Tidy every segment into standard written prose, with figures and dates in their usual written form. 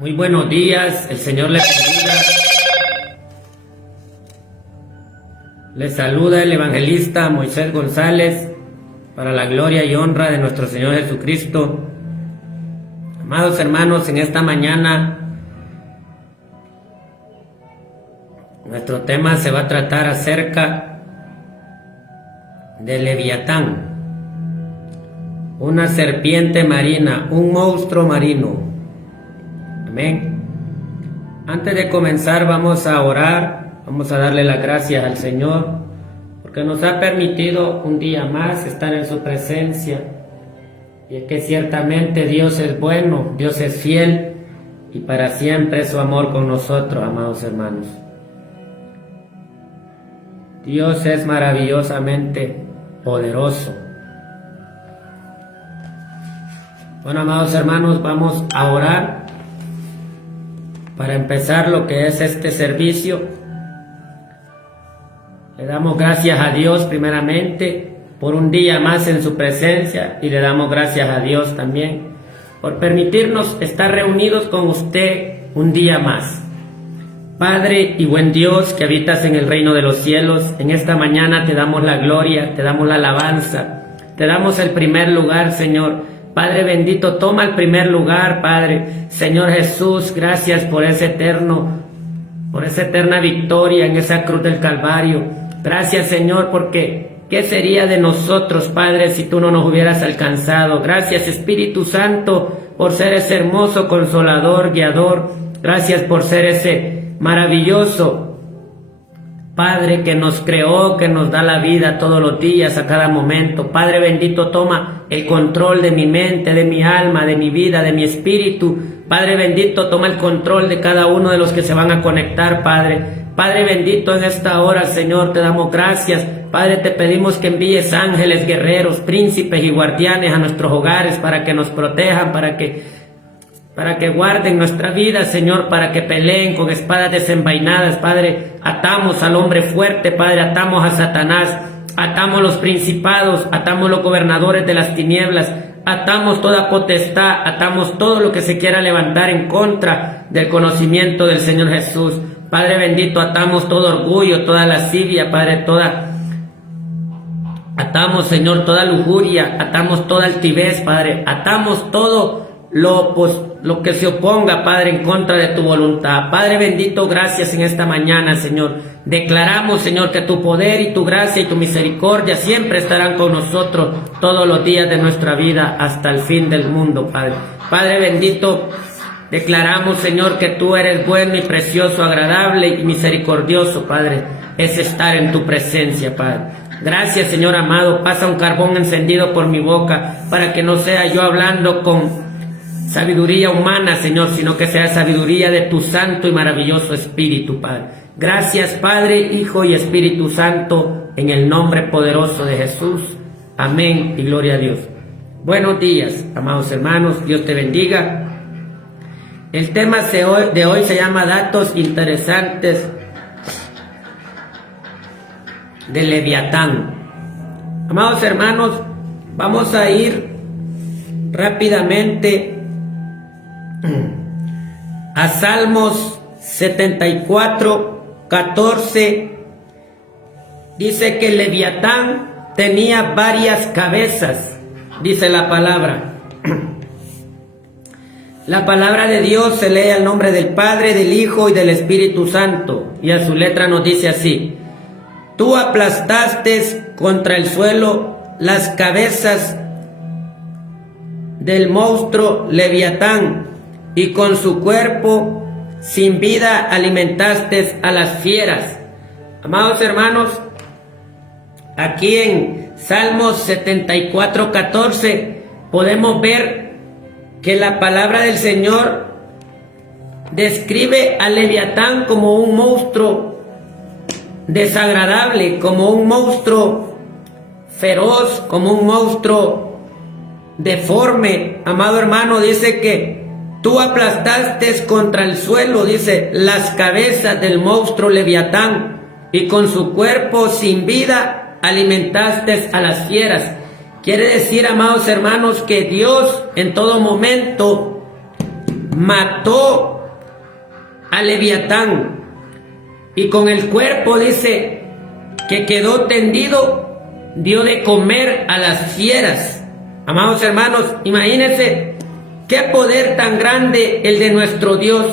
Muy buenos días, el Señor les bendiga. Les saluda el evangelista Moisés González para la gloria y honra de nuestro Señor Jesucristo. Amados hermanos, en esta mañana nuestro tema se va a tratar acerca de Leviatán, una serpiente marina, un monstruo marino. Amén. Antes de comenzar vamos a orar, vamos a darle las gracias al Señor porque nos ha permitido un día más estar en su presencia. Y es que ciertamente Dios es bueno, Dios es fiel y para siempre es su amor con nosotros, amados hermanos. Dios es maravillosamente poderoso. Bueno, amados hermanos, vamos a orar para empezar lo que es este servicio. Le damos gracias a Dios primeramente por un día más en su presencia y le damos gracias a Dios también por permitirnos estar reunidos con usted un día más. Padre y buen Dios que habitas en el reino de los cielos, en esta mañana te damos la gloria, te damos la alabanza, te damos el primer lugar, Señor. Padre bendito, toma el primer lugar, Padre. Señor Jesús, gracias por esa eterna victoria en esa cruz del Calvario. Gracias, Señor, porque ¿qué sería de nosotros, Padre, si tú no nos hubieras alcanzado? Gracias, Espíritu Santo, por ser ese hermoso consolador, guiador. Gracias por ser ese maravilloso Padre que nos creó, que nos da la vida todos los días, a cada momento. Padre bendito, toma el control de mi mente, de mi alma, de mi vida, de mi espíritu. Padre bendito, toma el control de cada uno de los que se van a conectar, Padre. Padre bendito, en esta hora, Señor, te damos gracias. Padre, te pedimos que envíes ángeles, guerreros, príncipes y guardianes a nuestros hogares para que nos protejan, para que guarden nuestra vida, Señor, para que peleen con espadas desenvainadas, Padre. Atamos al hombre fuerte, Padre, atamos a Satanás, atamos los principados, atamos los gobernadores de las tinieblas, atamos toda potestad, atamos todo lo que se quiera levantar en contra del conocimiento del Señor Jesús. Padre bendito, atamos todo orgullo, toda lascivia, Padre, atamos, Señor, toda lujuria, atamos toda altivez, Padre, atamos todo lo que se oponga, Padre, en contra de tu voluntad. Padre bendito, gracias en esta mañana, Señor. Declaramos, Señor, que tu poder y tu gracia y tu misericordia siempre estarán con nosotros todos los días de nuestra vida hasta el fin del mundo, Padre. Padre bendito, declaramos, Señor, que tú eres bueno y precioso, agradable y misericordioso, Padre. Es estar en tu presencia, Padre. Gracias, Señor amado. Pasa un carbón encendido por mi boca para que no sea yo hablando con sabiduría humana, Señor, sino que sea sabiduría de tu santo y maravilloso Espíritu, Padre. Gracias, Padre, Hijo y Espíritu Santo, en el nombre poderoso de Jesús. Amén y gloria a Dios. Buenos días, amados hermanos, Dios te bendiga. El tema de hoy se llama Datos interesantes de Leviatán. Amados hermanos, vamos a ir rápidamente a Salmos 74, 14. Dice que Leviatán tenía varias cabezas, dice la palabra. La palabra de Dios se lee al nombre del Padre, del Hijo y del Espíritu Santo, y a su letra nos dice así: tú aplastaste contra el suelo las cabezas del monstruo Leviatán, y con su cuerpo sin vida alimentaste a las fieras. Amados hermanos, aquí en Salmos 74, 14 podemos ver que la palabra del Señor describe a Leviatán como un monstruo desagradable, como un monstruo feroz, como un monstruo deforme. Amado hermano, dice que tú aplastaste contra el suelo, dice, las cabezas del monstruo Leviatán, y con su cuerpo sin vida alimentaste a las fieras. Quiere decir, amados hermanos, que Dios en todo momento mató a Leviatán y con el cuerpo dice que quedó tendido, dio de comer a las fieras. Amados hermanos, imagínense qué poder tan grande el de nuestro Dios.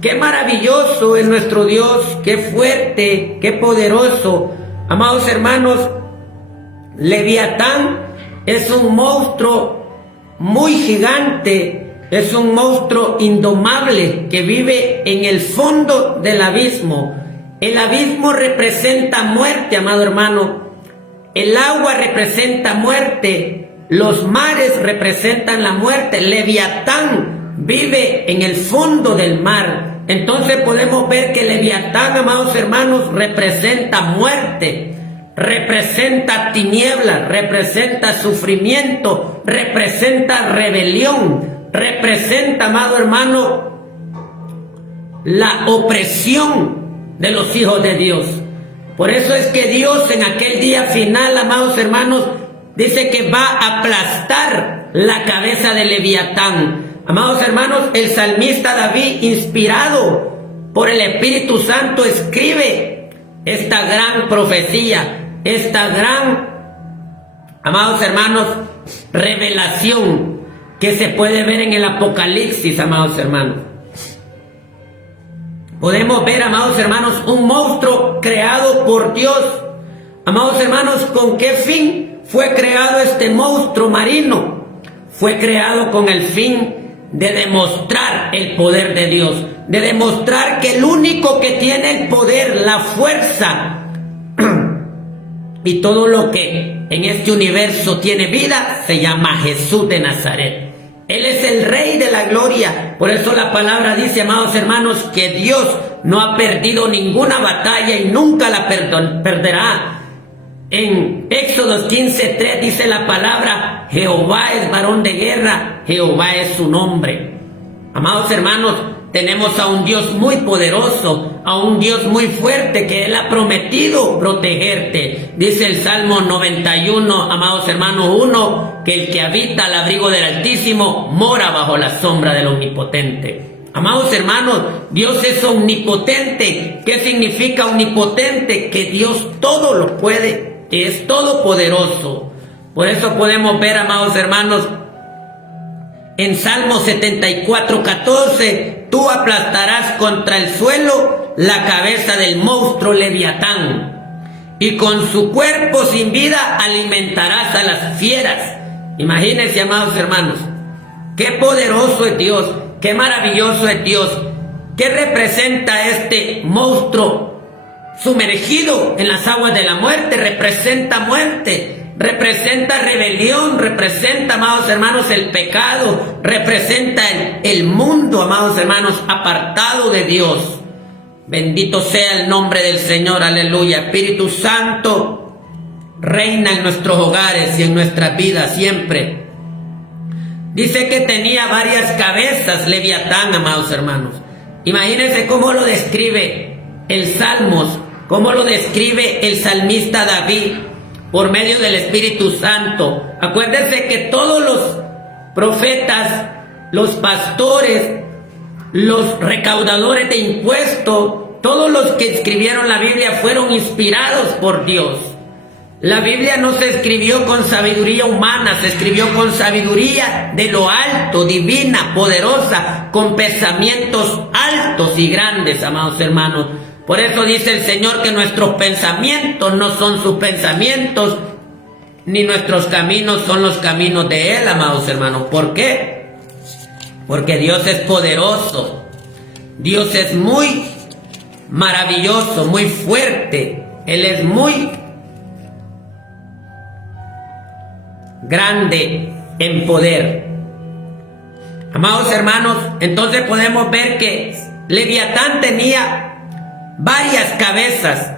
Qué maravilloso es nuestro Dios, qué fuerte, qué poderoso. Amados hermanos, Leviatán es un monstruo muy gigante, es un monstruo indomable que vive en el fondo del abismo. El abismo representa muerte, amado hermano. El agua representa muerte. Los mares representan la muerte. Leviatán vive en el fondo del mar. Entonces podemos ver que Leviatán, amados hermanos, representa muerte, representa tinieblas, representa sufrimiento, representa rebelión, representa, amado hermano, la opresión de los hijos de Dios. Por eso es que Dios en aquel día final, amados hermanos, dice que va a aplastar la cabeza de Leviatán. Amados hermanos, el salmista David, inspirado por el Espíritu Santo, escribe esta gran profecía, esta gran, amados hermanos, revelación que se puede ver en el Apocalipsis, amados hermanos. Podemos ver, amados hermanos, un monstruo creado por Dios. Amados hermanos, ¿con qué fin fue creado este monstruo marino? Fue creado con el fin de demostrar el poder de Dios, de demostrar que el único que tiene el poder, la fuerza y todo lo que en este universo tiene vida se llama Jesús de Nazaret. Él es el Rey de la gloria. Por eso la palabra dice, amados hermanos, que Dios no ha perdido ninguna batalla y nunca la perderá. En Éxodo 15:3 dice la palabra: Jehová es varón de guerra, Jehová es su nombre. Amados hermanos, tenemos a un Dios muy poderoso, a un Dios muy fuerte que Él ha prometido protegerte. Dice el Salmo 91, amados hermanos, 1, que el que habita al abrigo del Altísimo mora bajo la sombra del Omnipotente. Amados hermanos, Dios es omnipotente. ¿Qué significa omnipotente? Que Dios todo lo puede, que es todopoderoso. Por eso podemos ver, amados hermanos, en Salmo 74:14, tú aplastarás contra el suelo la cabeza del monstruo Leviatán, y con su cuerpo sin vida alimentarás a las fieras. Imagínense, amados hermanos, qué poderoso es Dios, qué maravilloso es Dios. ¿Qué representa este monstruo sumergido en las aguas de la muerte? Representa muerte. Representa rebelión, representa, amados hermanos, el pecado, representa el mundo, amados hermanos, apartado de Dios. Bendito sea el nombre del Señor, aleluya. Espíritu Santo, reina en nuestros hogares y en nuestras vidas siempre. Dice que tenía varias cabezas Leviatán, amados hermanos. Imagínense cómo lo describe el Salmos, cómo lo describe el salmista David, por medio del Espíritu Santo. Acuérdense que todos los profetas, los pastores, los recaudadores de impuestos, todos los que escribieron la Biblia fueron inspirados por Dios. La Biblia no se escribió con sabiduría humana, se escribió con sabiduría de lo alto, divina, poderosa, con pensamientos altos y grandes, amados hermanos. Por eso dice el Señor que nuestros pensamientos no son sus pensamientos, ni nuestros caminos son los caminos de Él, amados hermanos. ¿Por qué? Porque Dios es poderoso, Dios es muy maravilloso, muy fuerte, Él es muy grande en poder. Amados hermanos, entonces podemos ver que Leviatán tenía varias cabezas.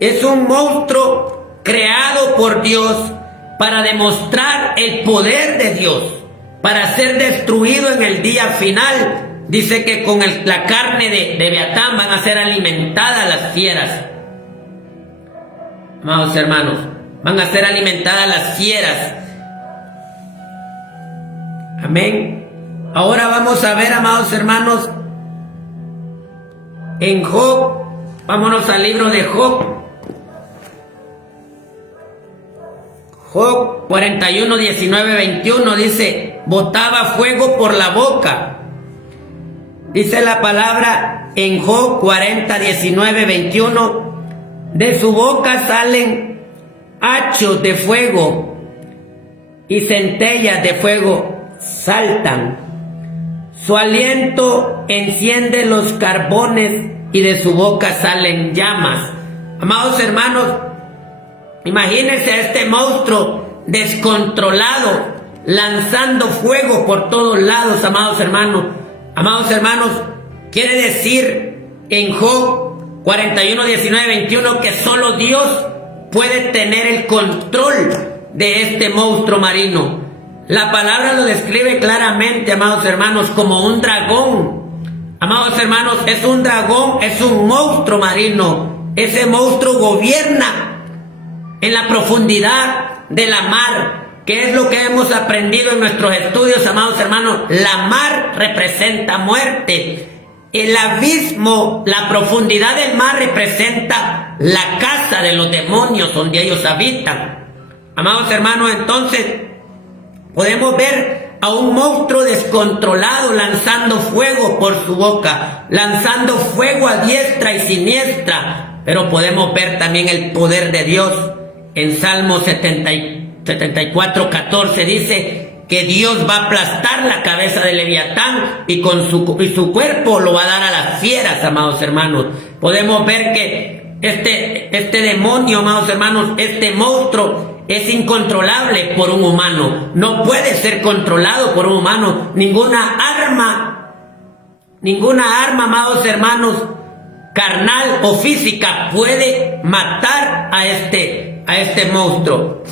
Es un monstruo creado por Dios para demostrar el poder de Dios, para ser destruido en el día final. Dice que con la carne de Leviatán van a ser alimentadas las fieras. Amados hermanos, van a ser alimentadas las fieras. Amén. Ahora vamos a ver, amados hermanos, en Job, vámonos al libro de Job. Job 41, 19, 21 dice, botaba fuego por la boca. Dice la palabra en Job 40, 19, 21, de su boca salen hachos de fuego y centellas de fuego saltan. Su aliento enciende los carbones y de su boca salen llamas. Amados hermanos, imagínense a este monstruo descontrolado, lanzando fuego por todos lados, amados hermanos. Amados hermanos, quiere decir en Job 41, 19, 21 que solo Dios puede tener el control de este monstruo marino. La palabra lo describe claramente, amados hermanos, como un dragón. Amados hermanos, es un dragón, es un monstruo marino. Ese monstruo gobierna en la profundidad de la mar, que es lo que hemos aprendido en nuestros estudios, amados hermanos. La mar representa muerte. El abismo, la profundidad del mar representa la casa de los demonios donde ellos habitan. Amados hermanos, entonces podemos ver a un monstruo descontrolado lanzando fuego por su boca, lanzando fuego a diestra y siniestra. Pero podemos ver también el poder de Dios. En Salmo 74, 14 dice que Dios va a aplastar la cabeza de Leviatán y su cuerpo lo va a dar a las fieras, amados hermanos. Podemos ver que este demonio, amados hermanos, este monstruo es incontrolable por un humano. No puede ser controlado por un humano. Ninguna arma, amados hermanos, carnal o física puede matar a este monstruo.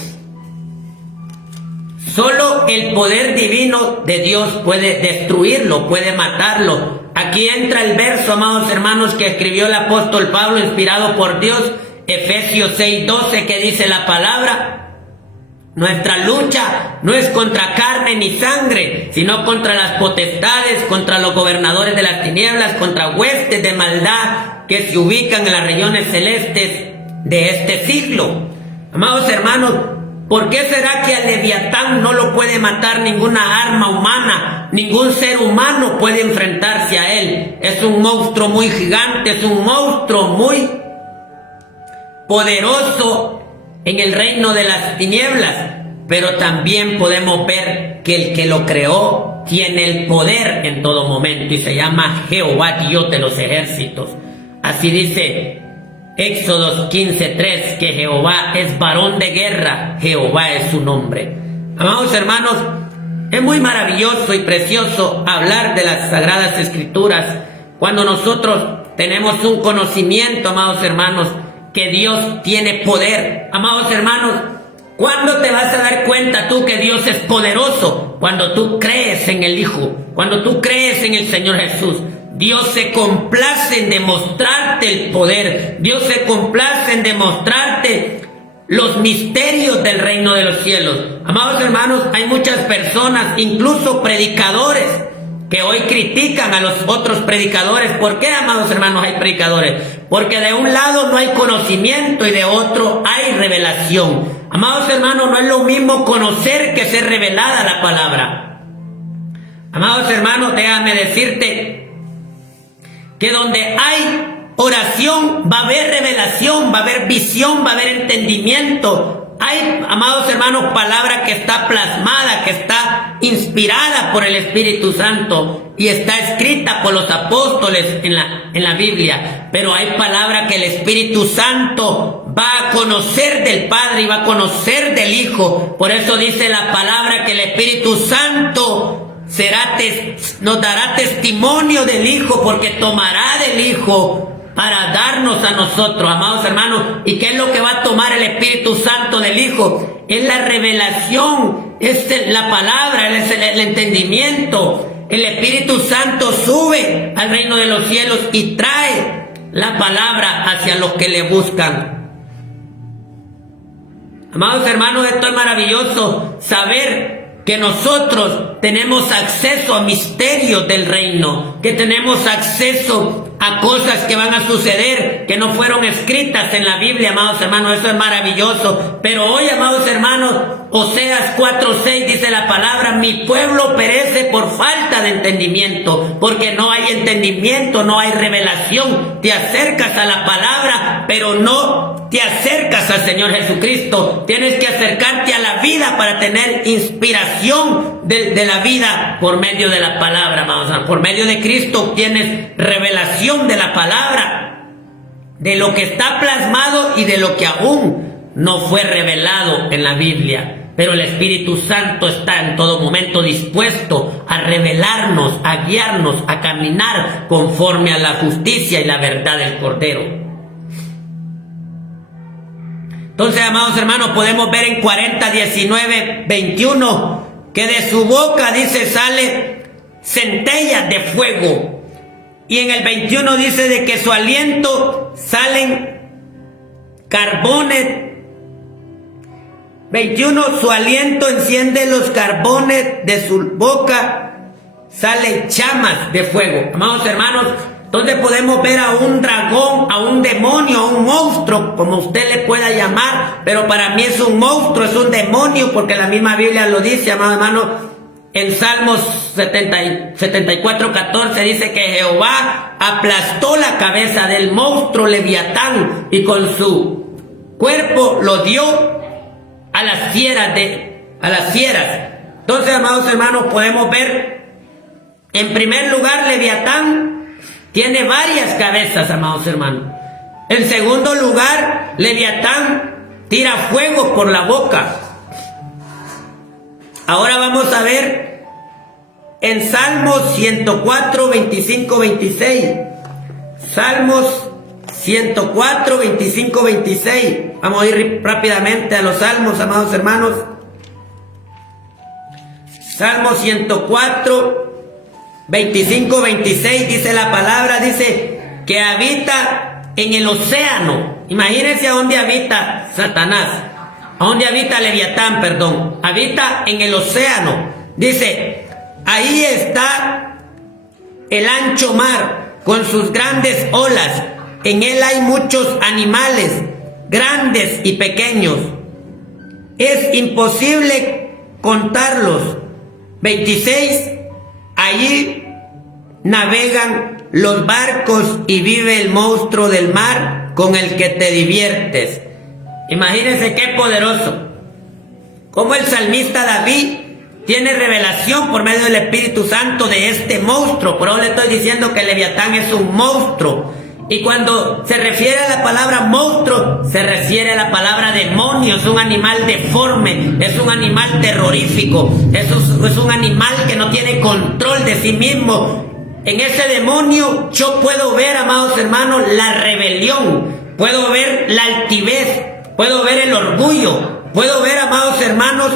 Solo el poder divino de Dios puede destruirlo, puede matarlo. Aquí entra el verso, amados hermanos, que escribió el apóstol Pablo, inspirado por Dios, Efesios 6:12, que dice la palabra: nuestra lucha no es contra carne ni sangre, sino contra las potestades, contra los gobernadores de las tinieblas, contra huestes de maldad que se ubican en las regiones celestes de este siglo. Amados hermanos, ¿por qué será que a Leviatán no lo puede matar ninguna arma humana? Ningún ser humano puede enfrentarse a él. Es un monstruo muy gigante, es un monstruo muy poderoso en el reino de las tinieblas. Pero también podemos ver que el que lo creó tiene el poder en todo momento y se llama Jehová, Dios de los ejércitos. Así dice Éxodo 15:3, que Jehová es varón de guerra, Jehová es su nombre. Amados hermanos, es muy maravilloso y precioso hablar de las Sagradas Escrituras cuando nosotros tenemos un conocimiento, amados hermanos, que Dios tiene poder. Amados hermanos, ¿cuándo te vas a dar cuenta tú que Dios es poderoso? Cuando tú crees en el Hijo, cuando tú crees en el Señor Jesús. Dios se complace en demostrarte el poder. Dios se complace en demostrarte los misterios del reino de los cielos. Amados hermanos, hay muchas personas, incluso predicadores, que hoy critican a los otros predicadores. ¿Por qué, amados hermanos, hay predicadores? Porque de un lado no hay conocimiento y de otro hay revelación. Amados hermanos, no es lo mismo conocer que ser revelada la palabra. Amados hermanos, déjame decirte que donde hay oración va a haber revelación, va a haber visión, va a haber entendimiento. Hay, amados hermanos, palabra que está plasmada, que está inspirada por el Espíritu Santo y está escrita por los apóstoles en la Biblia. Pero hay palabra que el Espíritu Santo va a conocer del Padre y va a conocer del Hijo. Por eso dice la palabra que el Espíritu Santo nos dará testimonio del Hijo, porque tomará del Hijo para darnos a nosotros, amados hermanos. ¿Y qué es lo que va a tomar el Espíritu Santo del Hijo? Es la revelación, es la palabra, es el entendimiento. El Espíritu Santo sube al reino de los cielos y trae la palabra hacia los que le buscan. Amados hermanos, esto es maravilloso, saber que nosotros tenemos acceso a misterios del reino, que tenemos acceso a cosas que van a suceder, que no fueron escritas en la Biblia, amados hermanos. Eso es maravilloso. Pero hoy, amados hermanos, Oseas 4:6 dice la palabra: mi pueblo perece por falta de entendimiento, porque no hay entendimiento, no hay revelación. Te acercas a la palabra, pero no te acercas al Señor Jesucristo. Tienes que acercarte a la vida para tener inspiración de la vida por medio de la palabra, amados hermanos. Por medio de Cristo tienes revelación de la palabra, de lo que está plasmado y de lo que aún no fue revelado en la Biblia. Pero el Espíritu Santo está en todo momento dispuesto a revelarnos, a guiarnos, a caminar conforme a la justicia y la verdad del Cordero. Entonces, amados hermanos, podemos ver en 40:19-21 que de su boca, dice, sale centellas de fuego. Y en el 21 dice de que su aliento salen carbones. 21, su aliento enciende los carbones, de su boca salen llamas de fuego. Amados hermanos, entonces podemos ver a un dragón, a un demonio, a un monstruo, como usted le pueda llamar, pero para mí es un monstruo, es un demonio, porque la misma Biblia lo dice, amados hermanos. En Salmos 74:14 dice que Jehová aplastó la cabeza del monstruo Leviatán y con su cuerpo lo dio a las fieras. Entonces, amados hermanos, podemos ver, en primer lugar, Leviatán tiene varias cabezas, amados hermanos. En segundo lugar, Leviatán tira fuego por la boca. Ahora vamos a ver en Salmos 104:25-26. Salmos 104:25-26. Vamos a ir rápidamente a los salmos, amados hermanos. Salmos 104:25-26 dice la palabra, dice que habita en el océano. Imagínense a dónde habita Satanás. A dónde habita Leviatán, perdón. Habita en el océano. Dice, ahí está el ancho mar con sus grandes olas. En él hay muchos animales, grandes y pequeños. Es imposible contarlos. 26. Allí navegan los barcos y vive el monstruo del mar con el que te diviertes. Imagínense qué poderoso. Como el salmista David tiene revelación por medio del Espíritu Santo de este monstruo. Por eso le estoy diciendo que Leviatán es un monstruo. Y cuando se refiere a la palabra monstruo, se refiere a la palabra demonio. Es un animal deforme, es un animal terrorífico, es un animal que no tiene control de sí mismo. En ese demonio yo puedo ver, amados hermanos, la rebelión, puedo ver la altivez, puedo ver el orgullo, puedo ver, amados hermanos,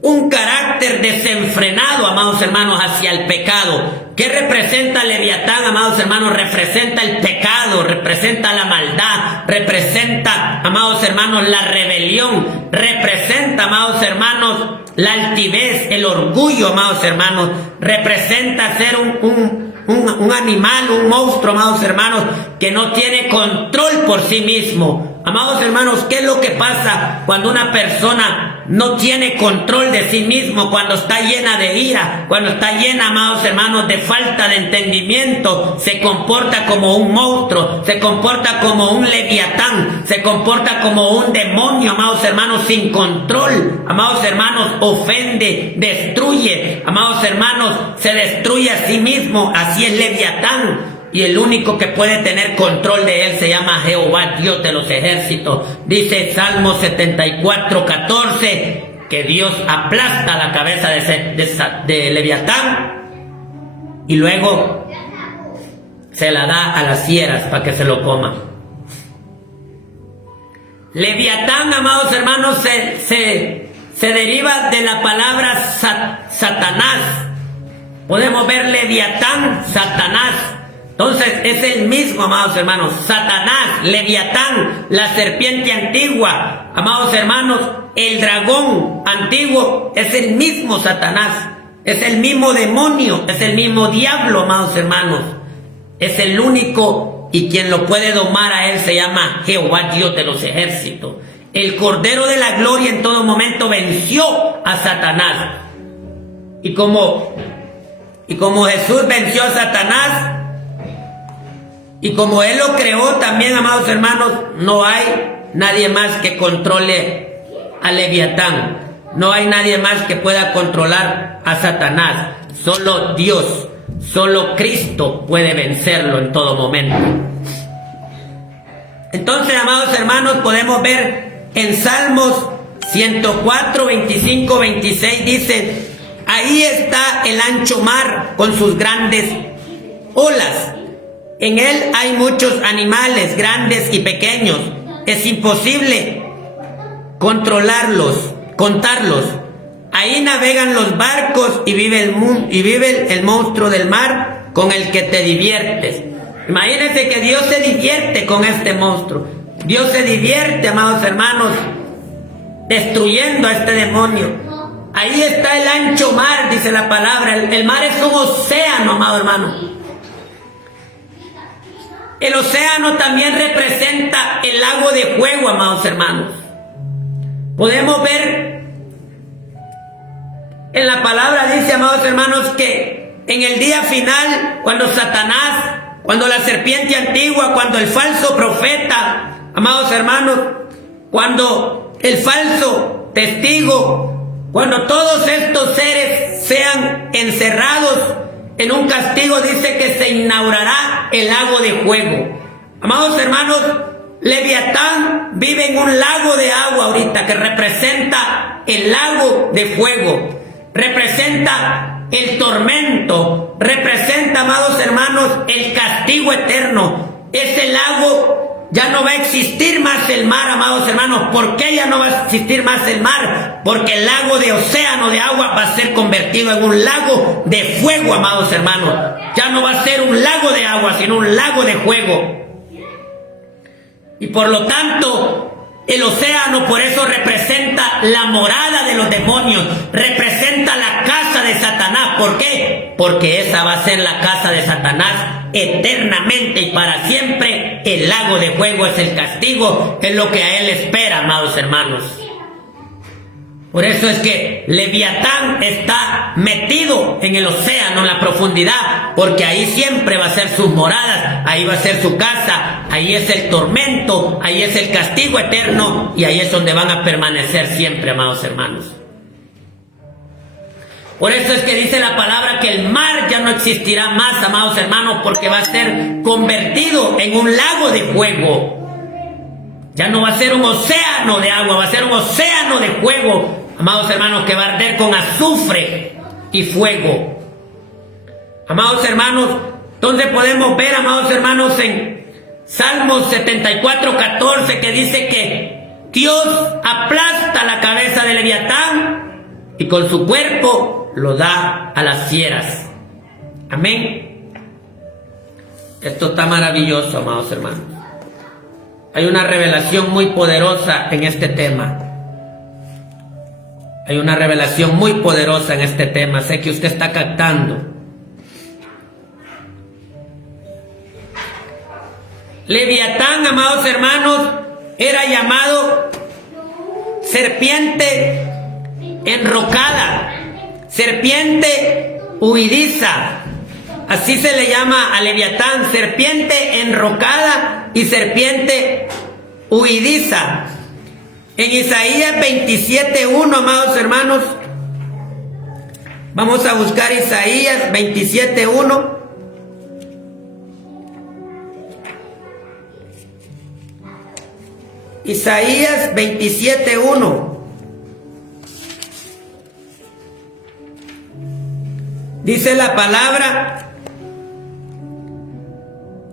un carácter desenfrenado, amados hermanos, hacia el pecado. ¿Qué representa Leviatán, amados hermanos? Representa el pecado, representa la maldad, representa, amados hermanos, la rebelión, representa, amados hermanos, la altivez, el orgullo, amados hermanos, representa ser un animal, un monstruo, amados hermanos, que no tiene control por sí mismo. Amados hermanos, ¿qué es lo que pasa cuando una persona no tiene control de sí mismo? Cuando está llena de ira, cuando está llena, amados hermanos, de falta de entendimiento, se comporta como un monstruo, se comporta como un leviatán, se comporta como un demonio, amados hermanos, sin control. Amados hermanos, ofende, destruye, amados hermanos, se destruye a sí mismo. Así es Leviatán. Y el único que puede tener control de él se llama Jehová, Dios de los ejércitos. Dice Salmo 74:14 que Dios aplasta la cabeza de Leviatán y luego se la da a las fieras para que se lo coman. Leviatán, amados hermanos, se deriva de la palabra Satanás. Podemos ver Leviatán, Satanás. Entonces es el mismo, amados hermanos, Satanás, Leviatán, la serpiente antigua, amados hermanos, el dragón antiguo, es el mismo Satanás, es el mismo demonio, es el mismo diablo, amados hermanos, es el único, y quien lo puede domar a él se llama Jehová, Dios de los ejércitos. El Cordero de la Gloria en todo momento venció a Satanás. Y como Jesús venció a Satanás, y como Él lo creó también, amados hermanos, no hay nadie más que controle a Leviatán. No hay nadie más que pueda controlar a Satanás. Solo Dios, solo Cristo puede vencerlo en todo momento. Entonces, amados hermanos, podemos ver en Salmos 104, 25, 26, dice: ahí está el ancho mar con sus grandes olas. En él hay muchos animales, grandes y pequeños. Es imposible contarlos. Ahí navegan los barcos y vive el monstruo del mar con el que te diviertes. Imagínense que Dios se divierte con este monstruo. Dios se divierte, amados hermanos, destruyendo a este demonio. Ahí está el ancho mar, dice la palabra. El mar es un océano, amado hermano. El océano también representa el lago de fuego, amados hermanos. Podemos ver en la palabra, dice, amados hermanos, que en el día final, cuando Satanás, cuando la serpiente antigua, cuando el falso profeta, amados hermanos, cuando el falso testigo, cuando todos estos seres sean encerrados en un castigo, dice que se inaugurará el lago de fuego. Amados hermanos, Leviatán vive en un lago de agua ahorita que representa el lago de fuego, representa el tormento, representa, amados hermanos, el castigo eterno. Ese lago ya no va a existir más el mar, amados hermanos. ¿Por qué ya no va a existir más el mar? Porque el lago de océano de agua va a ser convertido en un lago de fuego, amados hermanos. Ya no va a ser un lago de agua, sino un lago de fuego. Y por lo tanto, el océano por eso representa la morada de los demonios, representa la casa de Satanás. ¿Por qué? Porque esa va a ser la casa de Satanás eternamente y para siempre. El lago de fuego es el castigo, es lo que a él espera, amados hermanos. Por eso es que Leviatán está metido en el océano, en la profundidad, porque ahí siempre va a ser sus moradas, ahí va a ser su casa, ahí es el tormento, ahí es el castigo eterno y ahí es donde van a permanecer siempre, amados hermanos. Por eso es que dice la palabra que el mar ya no existirá más, amados hermanos, porque va a ser convertido en un lago de fuego. Ya no va a ser un océano de agua, va a ser un océano de fuego, amados hermanos, que va a arder con azufre y fuego. Amados hermanos, entonces podemos ver, amados hermanos, en Salmos 74:14, que dice que Dios aplasta la cabeza de Leviatán y con su cuerpo lo da a las fieras. Amén. Esto está maravilloso, amados hermanos. Hay una revelación muy poderosa en este tema. Hay una revelación muy poderosa en este tema. Sé que usted está captando. Leviatán, amados hermanos, era llamado serpiente enrocada, serpiente huidiza. Así se le llama a Leviatán, serpiente enrocada y serpiente huidiza. En Isaías 27:1, amados hermanos, vamos a buscar Isaías 27:1. Isaías 27:1. Dice la palabra: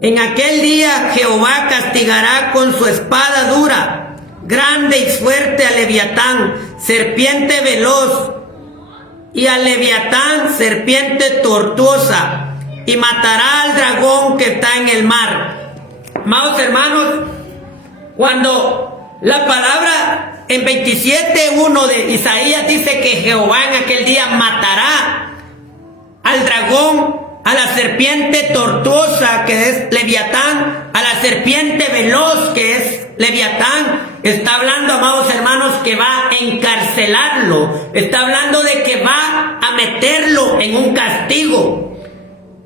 en aquel día Jehová castigará con su espada dura, grande y fuerte a Leviatán, serpiente veloz, y a Leviatán, serpiente tortuosa, y matará al dragón que está en el mar. Amados hermanos, cuando la palabra en 27:1 de Isaías dice que Jehová en aquel día matará al dragón, a la serpiente tortuosa que es Leviatán, a la serpiente veloz que es Leviatán, está hablando, amados hermanos, que va a encarcelarlo, está hablando de que va a meterlo en un castigo.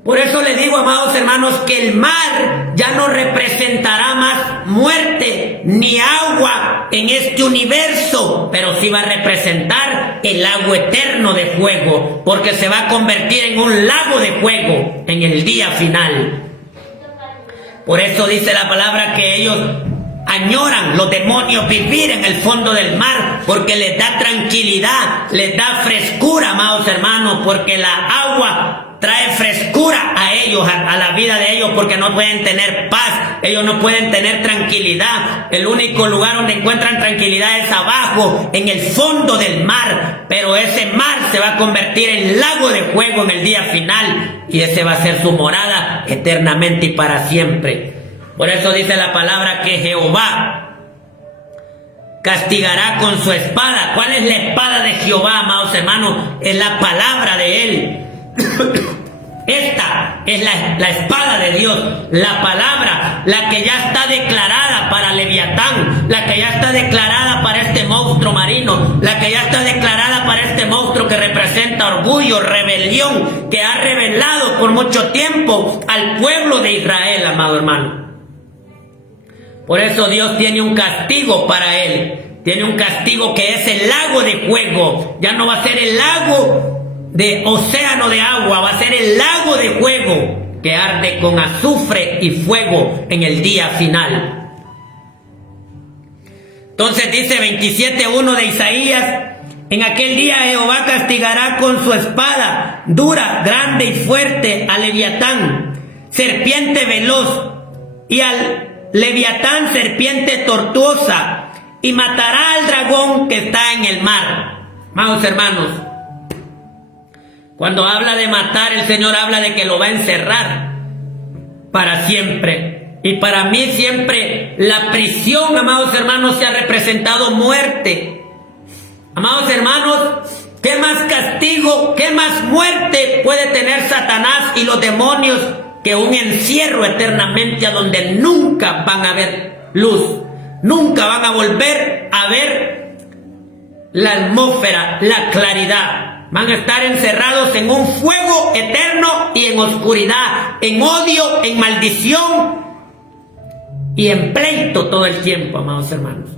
Por eso le digo, amados hermanos, que el mar ya no representará más muerte ni agua en este universo, pero sí va a representar el lago eterno de fuego, porque se va a convertir en un lago de fuego en el día final. Por eso dice la palabra que ellos añoran, los demonios, vivir en el fondo del mar, porque les da tranquilidad, les da frescura, amados hermanos, porque la agua trae frescura a ellos, a la vida de ellos, porque no pueden tener paz, ellos no pueden tener tranquilidad. El único lugar donde encuentran tranquilidad es abajo, en el fondo del mar, pero ese mar se va a convertir en lago de fuego en el día final, y ese va a ser su morada eternamente y para siempre. Por eso dice la palabra que Jehová castigará con su espada. ¿Cuál es la espada de Jehová, amados hermanos? Es la palabra de él. Esta es la espada de Dios, la palabra, la que ya está declarada para Leviatán, la que ya está declarada para este monstruo marino, la que ya está declarada para este monstruo que representa orgullo, rebelión, que ha rebelado por mucho tiempo al pueblo de Israel, amado hermano. Por eso Dios tiene un castigo para él, tiene un castigo que es el lago de fuego. Ya no va a ser el lago de océano de agua, va a ser el lago de fuego que arde con azufre y fuego en el día final. Entonces dice 27:1 de Isaías: en aquel día Jehová castigará con su espada dura, grande y fuerte a Leviatán, serpiente veloz, y al Leviatán, serpiente tortuosa, y matará al dragón que está en el mar. Amados hermanos, cuando habla de matar, el Señor habla de que lo va a encerrar para siempre. Y para mí siempre la prisión, amados hermanos, se ha representado muerte. Amados hermanos, ¿qué más castigo, qué más muerte puede tener Satanás y los demonios que un encierro eternamente a donde nunca van a ver luz? Nunca van a volver a ver la atmósfera, la claridad. Van a estar encerrados en un fuego eterno y en oscuridad, en odio, en maldición y en pleito todo el tiempo, amados hermanos.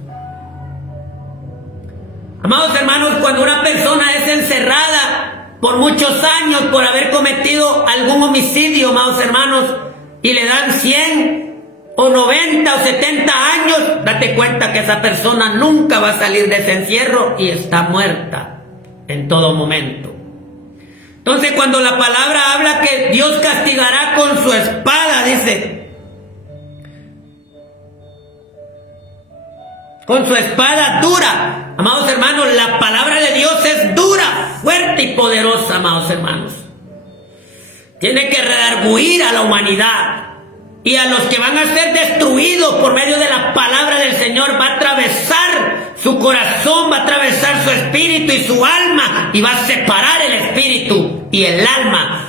Amados hermanos, cuando una persona es encerrada por muchos años por haber cometido algún homicidio, amados hermanos, y le dan 100 o 90 o 70 años, date cuenta que esa persona nunca va a salir de ese encierro y está muerta en todo momento. Entonces, cuando la palabra habla que Dios castigará con su espada, dice, con su espada dura. Amados hermanos, la palabra de Dios es dura, fuerte y poderosa, amados hermanos. Tiene que redarguir a la humanidad. Y a los que van a ser destruidos por medio de la palabra del Señor, va a atravesar su corazón, va a atravesar su espíritu y su alma, y va a separar el espíritu y el alma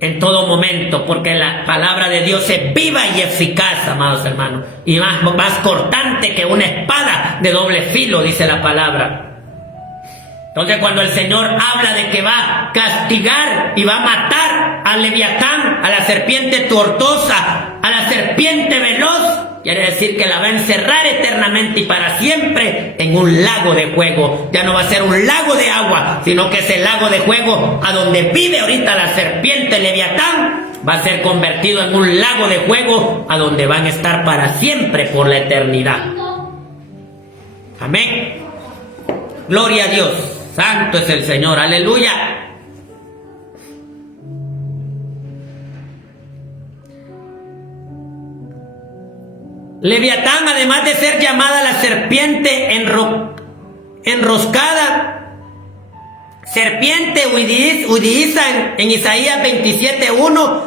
en todo momento, porque la palabra de Dios es viva y eficaz, amados hermanos, y más cortante que una espada de doble filo, dice la palabra. Entonces, cuando el Señor habla de que va a castigar y va a matar al Leviatán, a la serpiente tortuosa, a la serpiente veloz, quiere decir que la va a encerrar eternamente y para siempre en un lago de fuego. Ya no va a ser un lago de agua, sino que ese lago de fuego a donde vive ahorita la serpiente Leviatán va a ser convertido en un lago de fuego a donde van a estar para siempre por la eternidad. Amén. Gloria a Dios. Santo es el Señor. Aleluya. Leviatán, además de ser llamada la serpiente enroscada, serpiente utilizan en Isaías 27:1,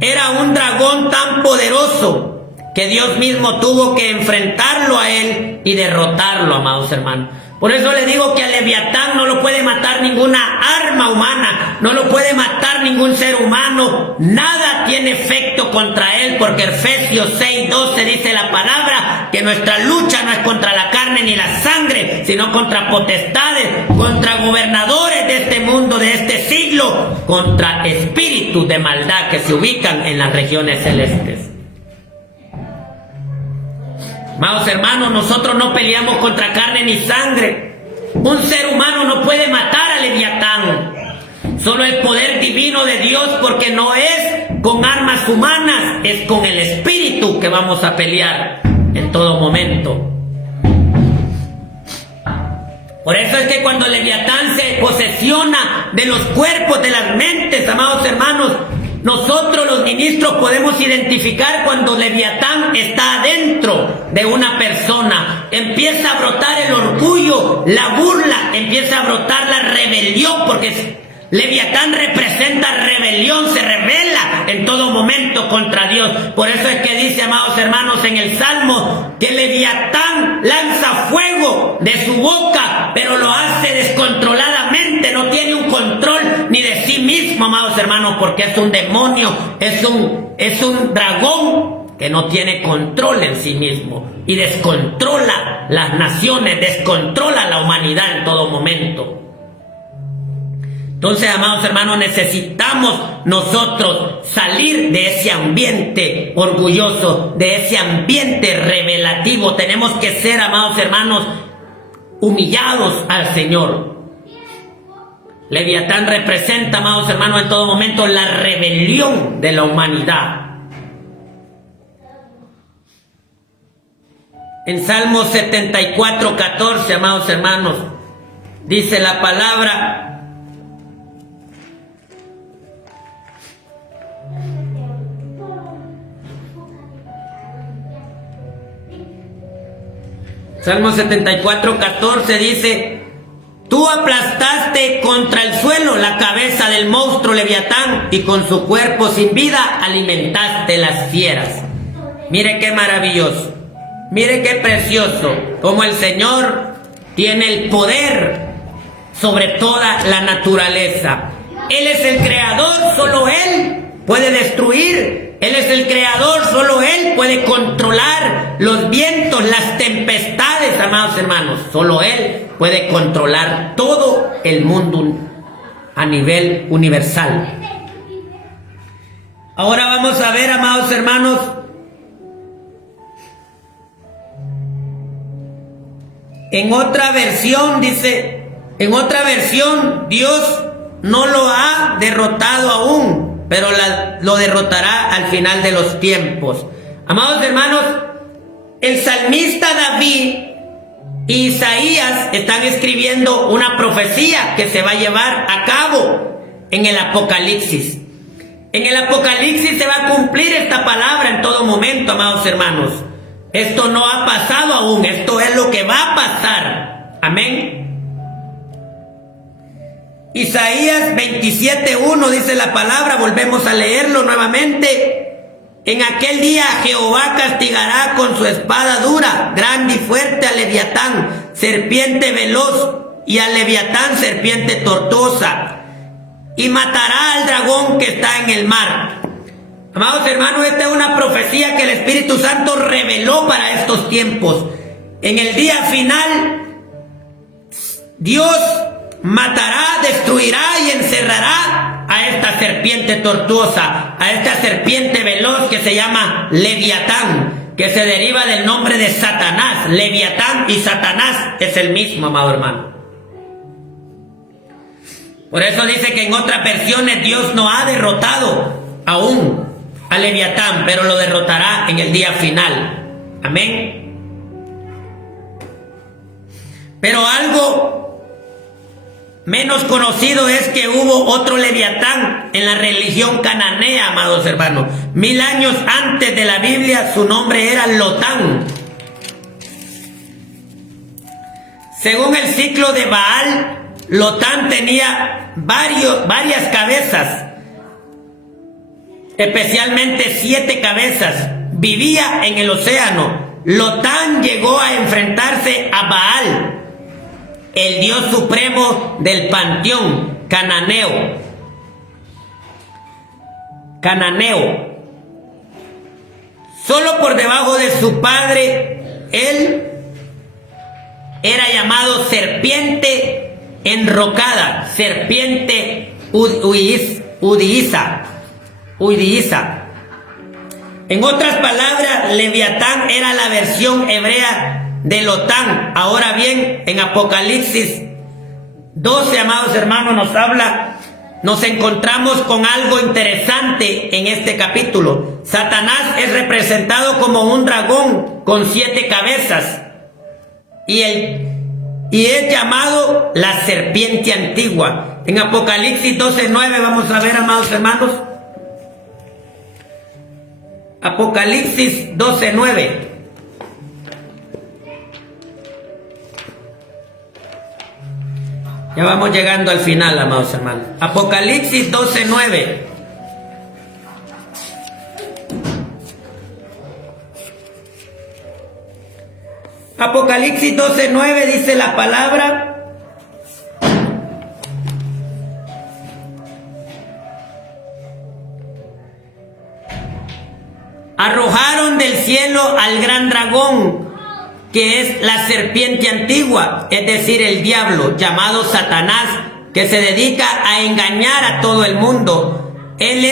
era un dragón tan poderoso que Dios mismo tuvo que enfrentarlo a él y derrotarlo, amados hermanos. Por eso le digo que a Leviatán no lo puede matar ninguna arma humana, no lo puede matar ningún ser humano, nada tiene efecto contra él, porque Efesios 6:12 dice la palabra que nuestra lucha no es contra la carne ni la sangre, sino contra potestades, contra gobernadores de este mundo, de este siglo, contra espíritus de maldad que se ubican en las regiones celestes. Amados hermanos, nosotros no peleamos contra carne ni sangre. Un ser humano no puede matar a Leviatán. Solo el poder divino de Dios, porque no es con armas humanas, es con el espíritu que vamos a pelear en todo momento. Por eso es que cuando Leviatán se posesiona de los cuerpos, de las mentes, amados hermanos, nosotros los ministros podemos identificar cuando Leviatán está adentro de una persona. Empieza a brotar el orgullo, la burla, empieza a brotar la rebelión, porque Leviatán representa rebelión, se rebela en todo momento contra Dios. Por eso es que dice, amados hermanos, en el Salmo, que Leviatán lanza fuego de su boca, pero lo hace descontroladamente, no tiene un control ni de sí mismo, amados hermanos, porque es un demonio, es un dragón que no tiene control en sí mismo y descontrola las naciones, descontrola la humanidad en todo momento. Entonces, amados hermanos, necesitamos nosotros salir de ese ambiente orgulloso, de ese ambiente revelativo. Tenemos que ser, amados hermanos, humillados al Señor. Leviatán representa, amados hermanos, en todo momento la rebelión de la humanidad. En Salmo 74:14, amados hermanos, dice la palabra: Salmo 74:14 dice: tú aplastaste contra el suelo la cabeza del monstruo Leviatán, y con su cuerpo sin vida alimentaste las fieras. Mire qué maravilloso, mire qué precioso, como el Señor tiene el poder sobre toda la naturaleza. Él es el creador, solo Él puede destruir. Él es el creador, solo Él puede controlar los vientos, las tempestades, amados hermanos. Solo Él puede controlar todo el mundo a nivel universal. Ahora vamos a ver, amados hermanos, en otra versión dice, en otra versión, Dios no lo ha derrotado aún, pero lo derrotará al final de los tiempos. Amados hermanos, el salmista David y Isaías están escribiendo una profecía que se va a llevar a cabo en el Apocalipsis. En el Apocalipsis se va a cumplir esta palabra en todo momento, amados hermanos. Esto no ha pasado aún, esto es lo que va a pasar. Amén. Isaías 27:1 dice la palabra, volvemos a leerlo nuevamente. En aquel día Jehová castigará con su espada dura, grande y fuerte, a Leviatán, serpiente veloz, y a Leviatán, serpiente tortuosa, y matará al dragón que está en el mar. Amados hermanos, esta es una profecía que el Espíritu Santo reveló para estos tiempos. En el día final, Dios matará, destruirá y encerrará a esta serpiente tortuosa, a esta serpiente veloz que se llama Leviatán, que se deriva del nombre de Satanás. Leviatán y Satanás es el mismo, amado hermano. Por eso dice que en otras versiones Dios no ha derrotado aún a Leviatán, pero lo derrotará en el día final. Amén. Pero algo menos conocido es que hubo otro Leviatán en la religión cananea, amados hermanos. 1000 años antes de la Biblia, su nombre era Lotán. Según el ciclo de Baal, Lotán tenía varias cabezas, especialmente 7 cabezas. Vivía en el océano. Lotán llegó a enfrentarse a Baal, el dios supremo del panteón cananeo. Solo por debajo de su padre, él era llamado serpiente enrocada, serpiente udiiza. En otras palabras, Leviatán era la versión hebrea de Lotán. Ahora bien, en Apocalipsis 12, amados hermanos, nos encontramos con algo interesante en este capítulo. Satanás es representado como un dragón con 7 cabezas y es llamado la serpiente antigua. En Apocalipsis 12:9 vamos a ver, amados hermanos. Apocalipsis 12:9. Ya vamos llegando al final, amados hermanos. Apocalipsis 12:9. Apocalipsis 12:9 dice la palabra: arrojaron del cielo al gran dragón, que es la serpiente antigua, es decir, el diablo, llamado Satanás, que se dedica a engañar a todo el mundo. Él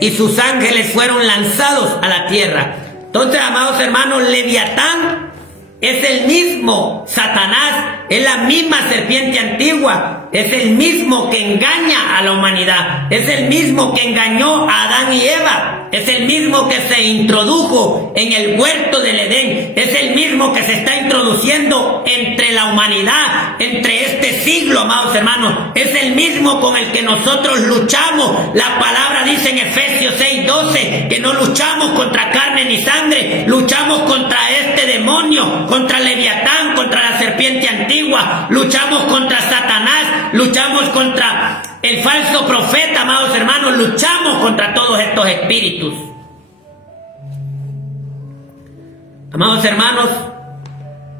y sus ángeles fueron lanzados a la tierra. Entonces, amados hermanos, Leviatán es el mismo Satanás, es la misma serpiente antigua, es el mismo que engaña a la humanidad, es el mismo que engañó a Adán y Eva, es el mismo que se introdujo en el huerto del Edén, es el mismo que se está introduciendo entre la humanidad, entre este siglo, amados hermanos, es el mismo con el que nosotros luchamos. La palabra dice en Efesios 6:12 que no luchamos contra carne ni sangre, luchamos contra este demonio, contra Leviatán, contra la serpiente antigua, luchamos contra Satanás, luchamos contra el falso profeta, amados hermanos, luchamos contra todos estos espíritus. Amados hermanos,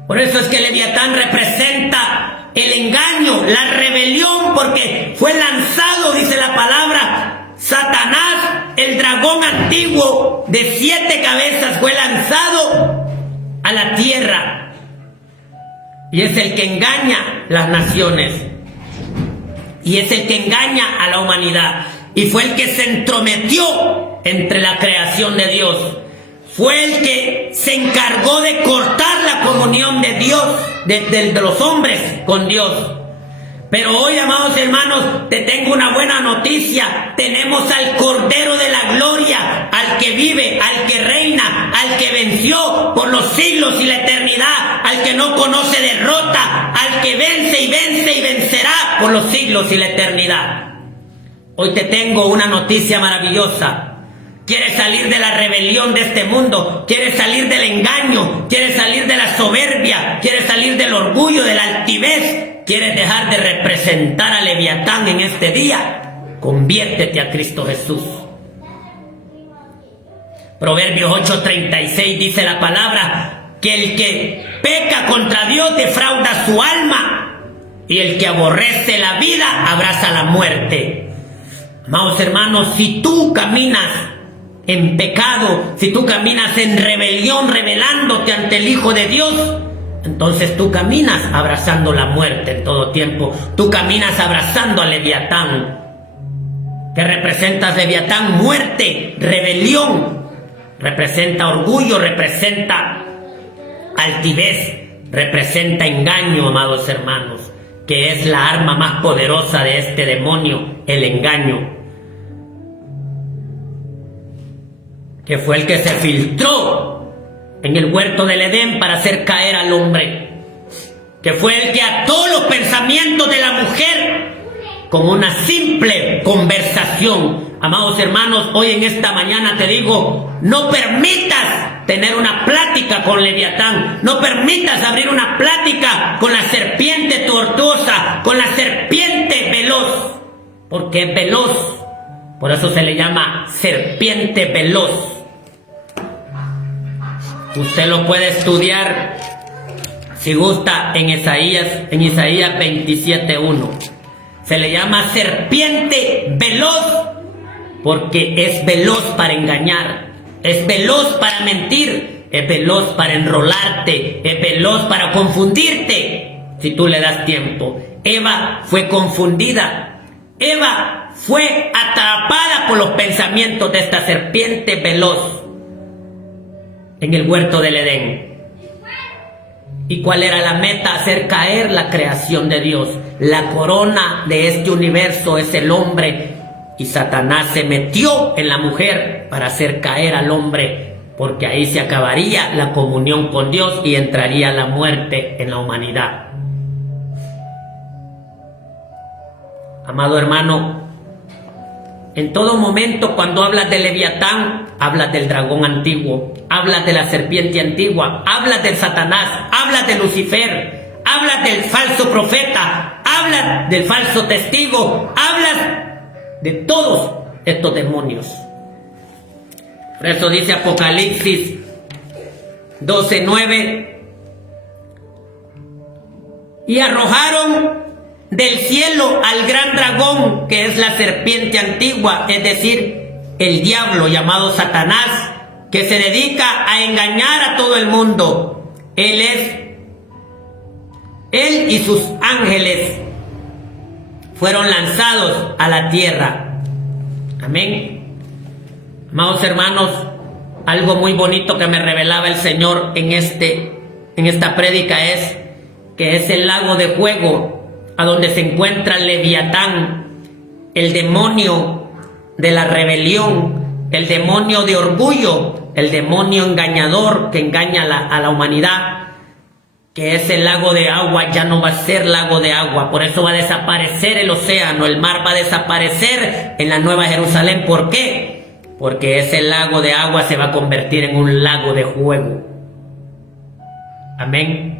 por eso es que Leviatán representa el engaño, la rebelión, porque fue lanzado, dice la palabra, Satanás, el dragón antiguo de 7 cabezas, fue lanzado a la tierra. Y es el que engaña las naciones. Y es el que engaña a la humanidad. Y fue el que se entrometió entre la creación de Dios. Fue el que se encargó de cortar la comunión de Dios, de los hombres con Dios. Pero hoy, amados hermanos, te tengo una buena noticia. Tenemos al Cordero de la Gloria, al que vive, al que reina, al que venció por los siglos y la eternidad, al que no conoce derrota, al que vence y vencerá por los siglos y la eternidad. Hoy te tengo una noticia maravillosa. ¿Quieres salir de la rebelión de este mundo? ¿Quieres salir del engaño? ¿Quieres salir de la soberbia? ¿Quieres salir del orgullo, de la altivez? ¿Quieres dejar de representar a Leviatán en este día? Conviértete a Cristo Jesús. Proverbios 8:36 dice la palabra que el que peca contra Dios defrauda su alma, y el que aborrece la vida abraza la muerte. Amados hermanos, si tú caminas en pecado, si tú caminas en rebelión, rebelándote ante el Hijo de Dios, entonces tú caminas abrazando la muerte en todo tiempo. Tú caminas abrazando a Leviatán. ¿Qué representa Leviatán? Muerte, rebelión. Representa orgullo, representa altivez, representa engaño, amados hermanos, que es la arma más poderosa de este demonio, el engaño, que fue el que se filtró en el huerto del Edén para hacer caer al hombre, que fue el que ató los pensamientos de la mujer con una simple conversación. Amados hermanos, hoy en esta mañana te digo, no permitas tener una plática con Leviatán. No permitas abrir una plática con la serpiente tortuosa, con la serpiente veloz, porque es veloz. Por eso se le llama serpiente veloz. Usted lo puede estudiar si gusta en Isaías 27:1. Se le llama serpiente veloz porque es veloz para engañar, es veloz para mentir, es veloz para enrolarte, es veloz para confundirte si tú le das tiempo. Eva fue confundida, Eva fue atrapada por los pensamientos de esta serpiente veloz en el huerto del Edén. ¿Y cuál era la meta? Hacer caer la creación de Dios. La corona de este universo es el hombre, y Satanás se metió en la mujer para hacer caer al hombre, porque ahí se acabaría la comunión con Dios y entraría la muerte en la humanidad. Amado hermano, en todo momento cuando hablas de Leviatán, hablas del dragón antiguo, hablas de la serpiente antigua, hablas del Satanás, hablas de Lucifer, hablas del falso profeta, hablas del falso testigo, hablas de todos estos demonios. Por eso dice Apocalipsis 12:9: y arrojaron del cielo al gran dragón, que es la serpiente antigua, es decir, el diablo llamado Satanás, que se dedica a engañar a todo el mundo. Él y sus ángeles fueron lanzados a la tierra. Amén. Amados hermanos, algo muy bonito que me revelaba el Señor en esta prédica es que es el lago de fuego a donde se encuentra Leviatán, el demonio de la rebelión, el demonio de orgullo, el demonio engañador que engaña a la humanidad. Que ese lago de agua ya no va a ser lago de agua, por eso va a desaparecer el océano, el mar va a desaparecer en la Nueva Jerusalén. ¿Por qué? Porque ese lago de agua se va a convertir en un lago de fuego. Amén.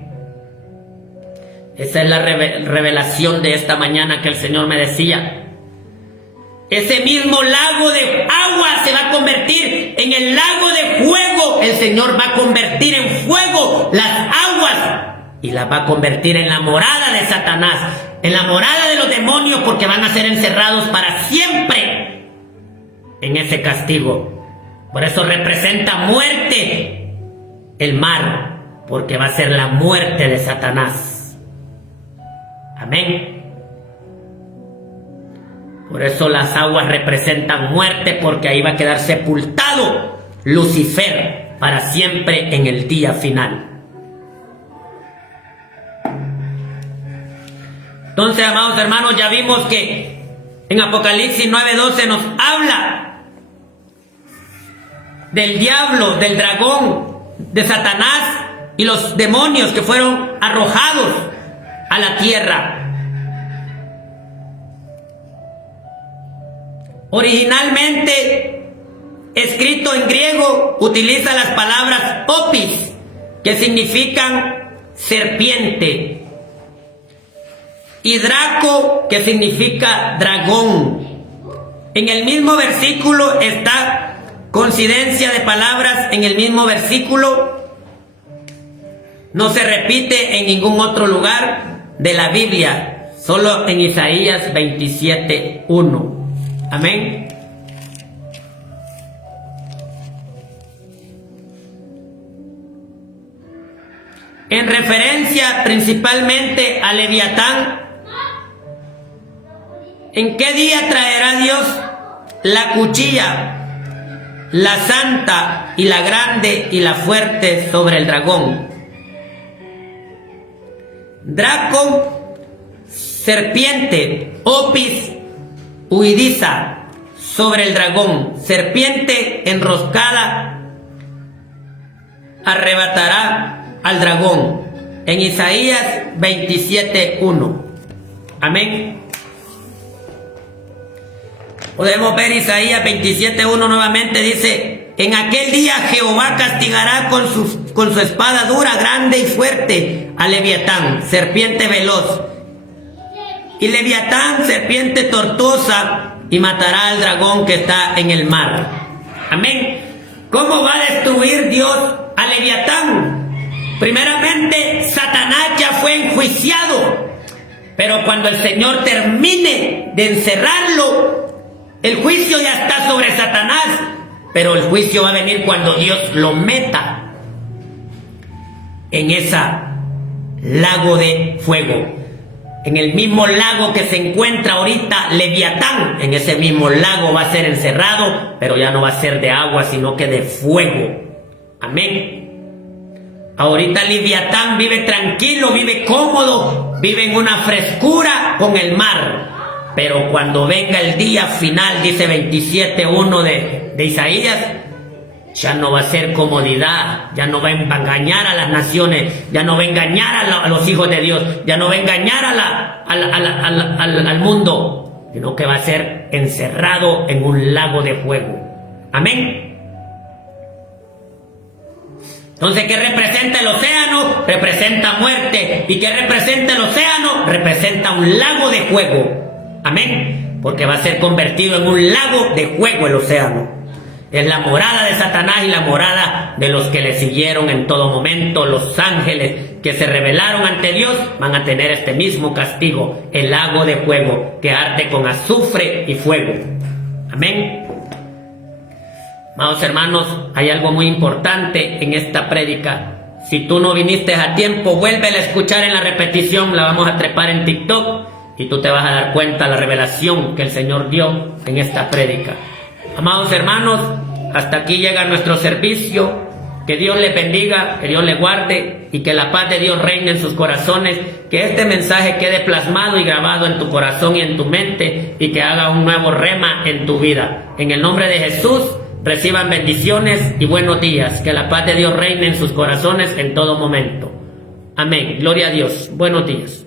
Esa es la revelación de esta mañana que el Señor me decía. Ese mismo lago de agua se va a convertir en el lago de fuego. El Señor va a convertir en fuego las aguas y las va a convertir en la morada de Satanás, en la morada de los demonios, porque van a ser encerrados para siempre en ese castigo. Por eso representa muerte el mar, porque va a ser la muerte de Satanás. Amén. Por eso las aguas representan muerte, porque ahí va a quedar sepultado Lucifer para siempre en el día final. Entonces, amados hermanos, ya vimos que en Apocalipsis 9:12 nos habla del diablo, del dragón, de Satanás y los demonios que fueron arrojados a la tierra. Originalmente, escrito en griego, utiliza las palabras opis, que significan serpiente, y draco, que significa dragón. En el mismo versículo está coincidencia de palabras, en el mismo versículo. No se repite en ningún otro lugar de la Biblia, solo en Isaías 27:1. Amén. En referencia principalmente a Leviatán, ¿en qué día traerá Dios la cuchilla, la santa y la grande y la fuerte sobre el dragón? Draco, serpiente, opis, huidiza, sobre el dragón, serpiente enroscada, arrebatará al dragón. En Isaías 27:1. Amén. Podemos ver Isaías 27:1 nuevamente, dice: En aquel día Jehová castigará con su espada dura, grande y fuerte a Leviatán, serpiente veloz, y Leviatán, serpiente tortuosa, y matará al dragón que está en el mar. Amén. ¿Cómo va a destruir Dios a Leviatán? Primeramente, Satanás ya fue enjuiciado, pero cuando el Señor termine de encerrarlo, el juicio ya está sobre Satanás, pero el juicio va a venir cuando Dios lo meta en ese lago de fuego. En el mismo lago que se encuentra ahorita Leviatán, en ese mismo lago va a ser encerrado, pero ya no va a ser de agua, sino que de fuego. Amén. Ahorita Leviatán vive tranquilo, vive cómodo, vive en una frescura con el mar. Pero cuando venga el día final, dice 27:1 de Isaías, ya no va a ser comodidad, ya no va a engañar a las naciones, ya no va a engañar a los hijos de Dios, ya no va a engañar al mundo, sino que va a ser encerrado en un lago de fuego. Amén. Entonces, ¿qué representa el océano? Representa muerte. ¿Y qué representa el océano? Representa un lago de fuego. Amén. Porque va a ser convertido en un lago de fuego el océano. Es la morada de Satanás y la morada de los que le siguieron en todo momento. Los ángeles que se rebelaron ante Dios van a tener este mismo castigo, el lago de fuego que arde con azufre y fuego. Amén. Amados hermanos, hay algo muy importante en esta prédica. Si tú no viniste a tiempo, vuélvela a escuchar en la repetición, la vamos a trepar en TikTok y tú te vas a dar cuenta de la revelación que el Señor dio en esta prédica. Amados hermanos, hasta aquí llega nuestro servicio. Que Dios les bendiga, que Dios les guarde y que la paz de Dios reine en sus corazones. Que este mensaje quede plasmado y grabado en tu corazón y en tu mente y que haga un nuevo rema en tu vida. En el nombre de Jesús, reciban bendiciones y buenos días. Que la paz de Dios reine en sus corazones en todo momento. Amén. Gloria a Dios. Buenos días.